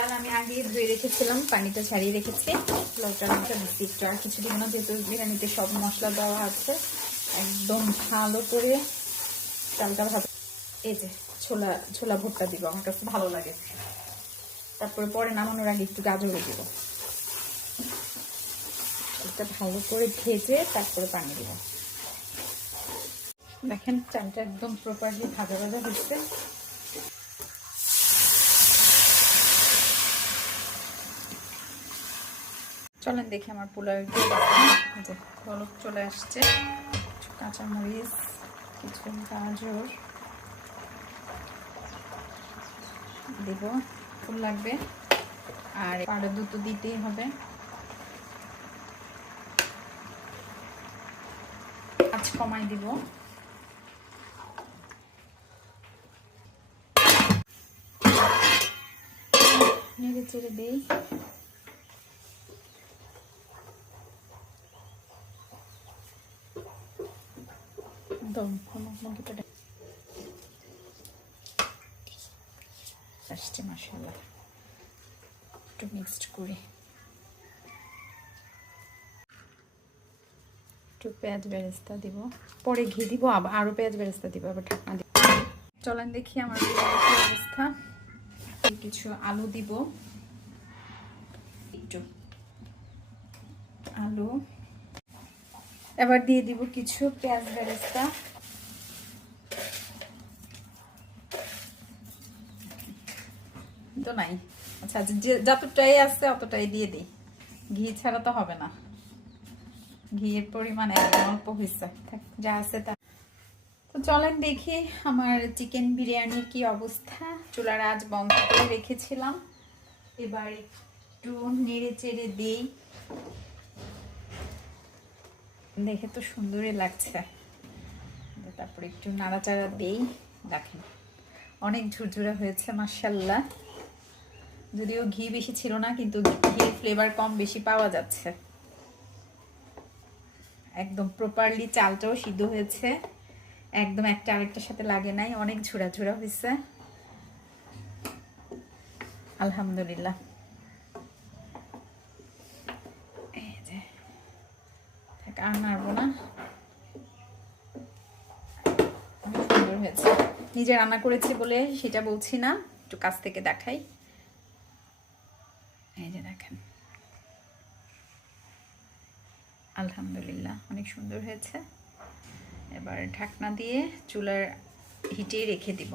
চাল আমি আগে ধুয়ে রেখেছিলাম, পানিটা ছাড়িয়ে রেখেছি। পোলাওটার মধ্যে দিচ্ছি একটু, আর কিছু দিব না যেহেতু বিরিয়ানিতে সব মশলা দেওয়া আছে। একদম ভালো করে চালটা ভালো, এই যে ছোলা ছোলা ভুট্টা দিব, আমার কাছে ভালো লাগে। তারপরে পরে নামানোর আগে একটু গাজরও দিব। এটা ভালো করে ভেজে তারপরে পানি দিব। দেখেন চালটা একদম প্রপারলি ভাজা ভাজা হচ্ছে। চলেন দেখি আমার পোলাও যে বলক চলে আসছে। কিছু কাঁচামরিচ, কিছু গাজর দেব, ফুল লাগবে, আর পাড়ে দুটো দিতেই হবে। আঁচ কমাই দিব। নেড়ে চেড়ে দেই। আসছে মাশাআল্লাহ, একটু মিক্সড করে একটু পেঁয়াজ বেরেস্তা দিব, পরে ঘি দিব, আরো পেঁয়াজ বেরেস্তা দিব, আবার ঢাকনা দিব। চলেন দেখি আমার অবস্থা। কিছু আলু দিব, একটু আলু, এবার দিয়ে দিব কিছু পেঁয়াজ বেরেস্তা। তো নাই, আচ্ছা যতটাই আছে অতটাই দিয়ে দিই, ঘি ছাড়া তো হবে না। ঘিয়ের পরিমাণ একদম অল্প হয়েছে, যা আছে তা। তো চলেন দেখি আমার চিকেন বিরিয়ানির কি অবস্থা। চুলার আঁচ বন্ধ করে রেখেছিলাম, এবার একটু নেড়ে চেড়ে দিই। দেখে তো সুন্দরই লাগছে, তারপরে একটু নাড়াচাড়া দেই। দেখেন অনেক ঝুরঝুরে হয়েছে মাশাআল্লাহ। যদিও ঘি বেশি ছিল না, কিন্তু ঘির ফ্লেভার কম বেশি পাওয়া যাচ্ছে। একদম প্রপারলি চালটাও সিদ্ধ হয়েছে, একদম একটা আরেকটার সাথে লাগে নাই, অনেক ঝুরা ঝুরা হয়েছে আলহামদুলিল্লাহ। এই যে আর নাড়বো না, অনেক সুন্দর হয়েছে। নিজে রান্না করেছি বলে সেটা বলছি না, একটু কাছ থেকে দেখাই। এই যে দেখেন আলহামদুলিল্লাহ অনেক সুন্দর হয়েছে। এবার ঢাকনা দিয়ে চুলার হিটে রেখে দিব।